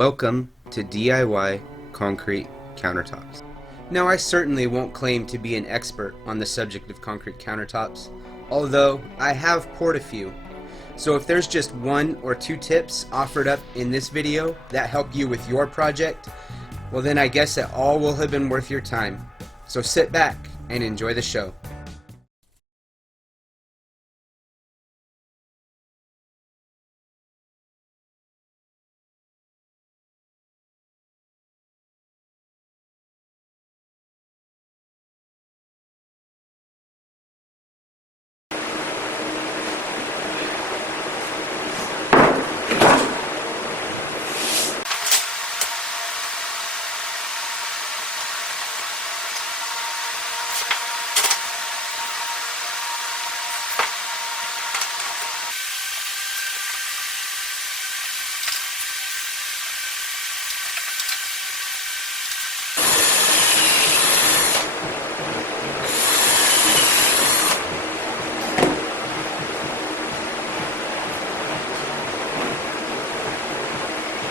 Welcome to DIY concrete countertops. Now, I certainly won't claim to be an expert on the subject of concrete countertops, although I have poured a few. So if there's just one or two tips offered up in this video that help you with your project, well then I guess it all will have been worth your time. So sit back and enjoy the show.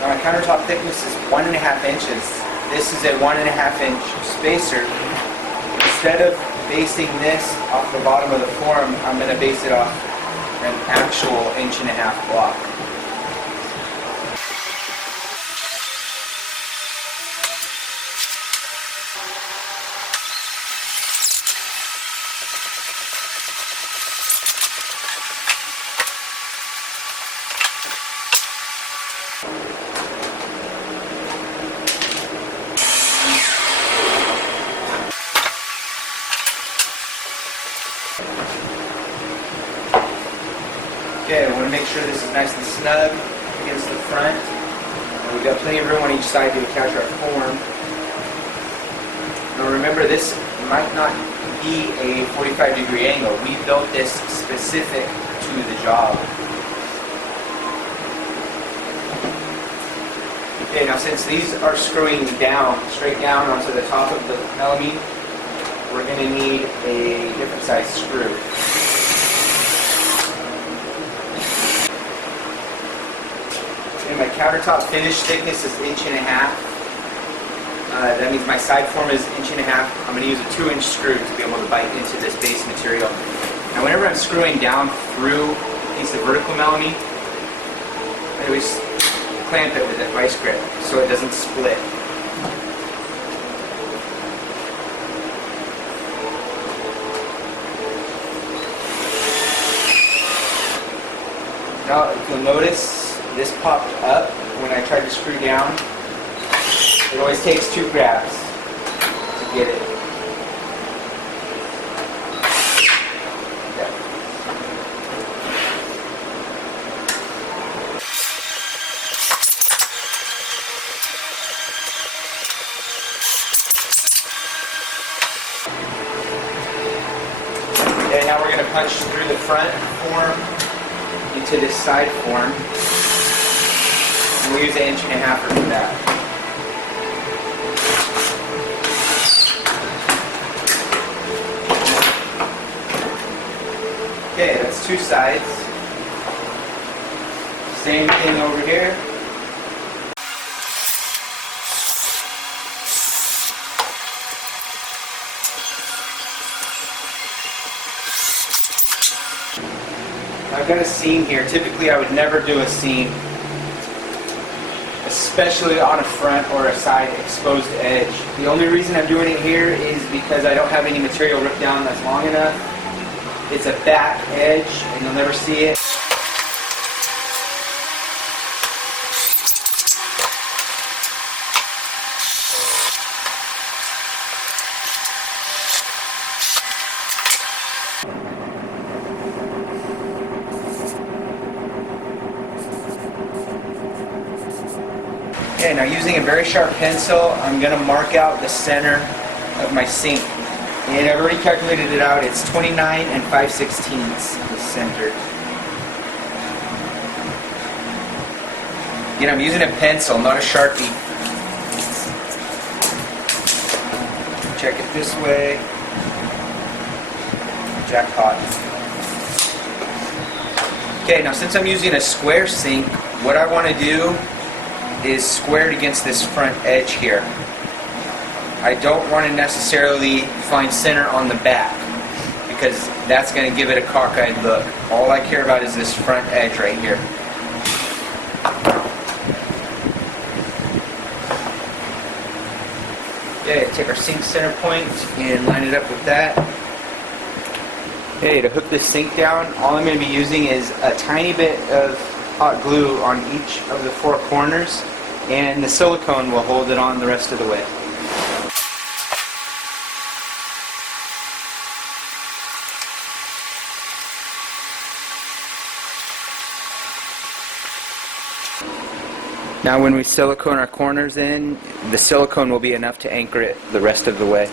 Now my countertop thickness is 1.5 inches. This is a 1.5 inch spacer. Instead of basing this off the bottom of the form, I'm going to base it off an actual 1.5 block. Okay, we want to make sure this is nice and snug against the front. And we've got plenty of room on each side to attach our form. Now remember, this might not be a 45-degree angle. We built this specific to the job. Okay, now since these are screwing down, straight down onto the top of the melamine, we're going to need a different size screw. My countertop finish thickness is 1.5 inches. That means my side form is 1.5 inches. I'm going to use a 2-inch screw to be able to bite into this base material. Now whenever I'm screwing down through a piece of vertical melamine, I always clamp it with a vice grip so it doesn't split. Now if you'll notice, this popped up when I tried to screw down. It always takes 2 grabs to get it. Okay. Okay, now we're going to punch through the front form into this side form. And we'll use 1.5 inches for that. Okay, that's 2 sides. Same thing over here. I've got a seam here. Typically I would never do a seam, especially on a front or a side exposed edge. The only reason I'm doing it here is because I don't have any material ripped down that's long enough. It's a back edge and you'll never see it. Okay, now using a very sharp pencil, I'm going to mark out the center of my sink. And I've already calculated it out. It's 29 5/16 the center. Again, I'm using a pencil, not a Sharpie. Check it this way. Jackpot. Okay, now since I'm using a square sink, what I want to do is squared against this front edge here. I don't want to necessarily find center on the back because that's going to give it a cockeyed look. All I care about is this front edge right here. Okay, take our sink center point and line it up with that. Okay, to hook this sink down, all I'm going to be using is a tiny bit of hot glue on each of the four corners, and the silicone will hold it on the rest of the way. Now when we silicone our corners in, the silicone will be enough to anchor it the rest of the way.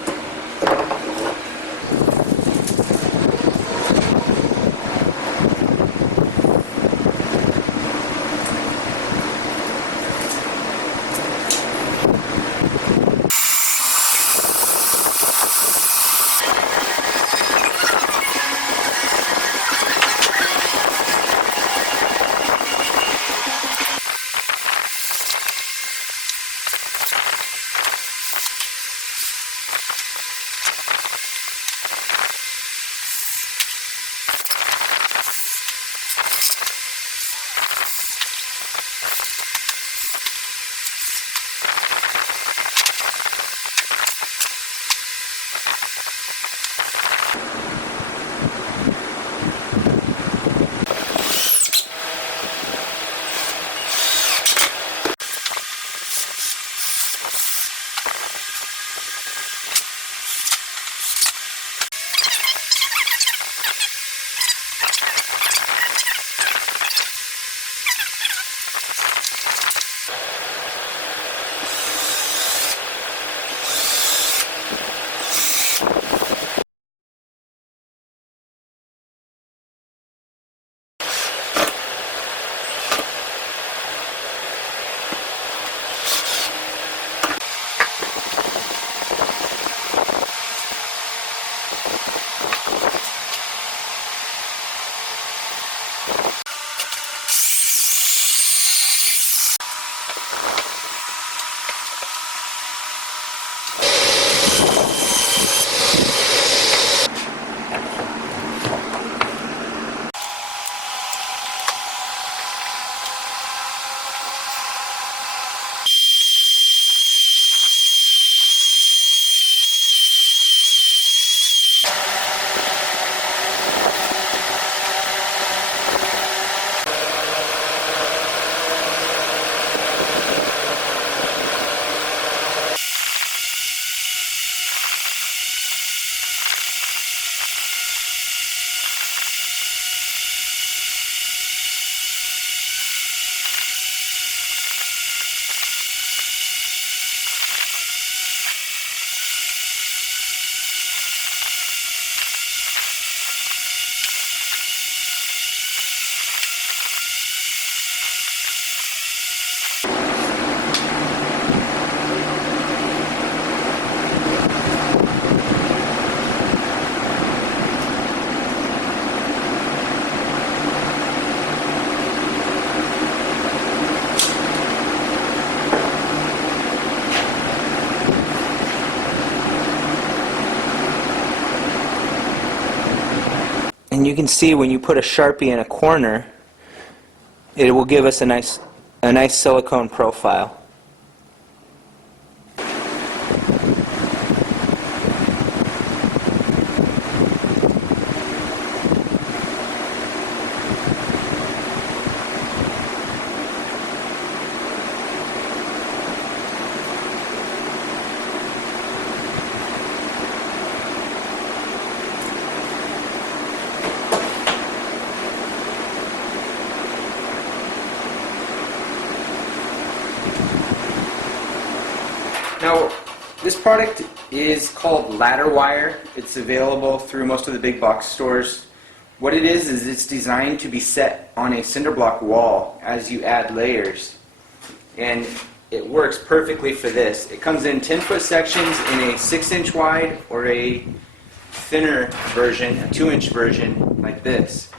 And you can see when you put a Sharpie in a corner, it will give us a nice silicone profile. Now, this product is called ladder wire. It's available through most of the big box stores. What it is it's designed to be set on a cinder block wall as you add layers. And it works perfectly for this. It comes in 10-foot sections in a 6-inch wide or a thinner version, a 2-inch version like this.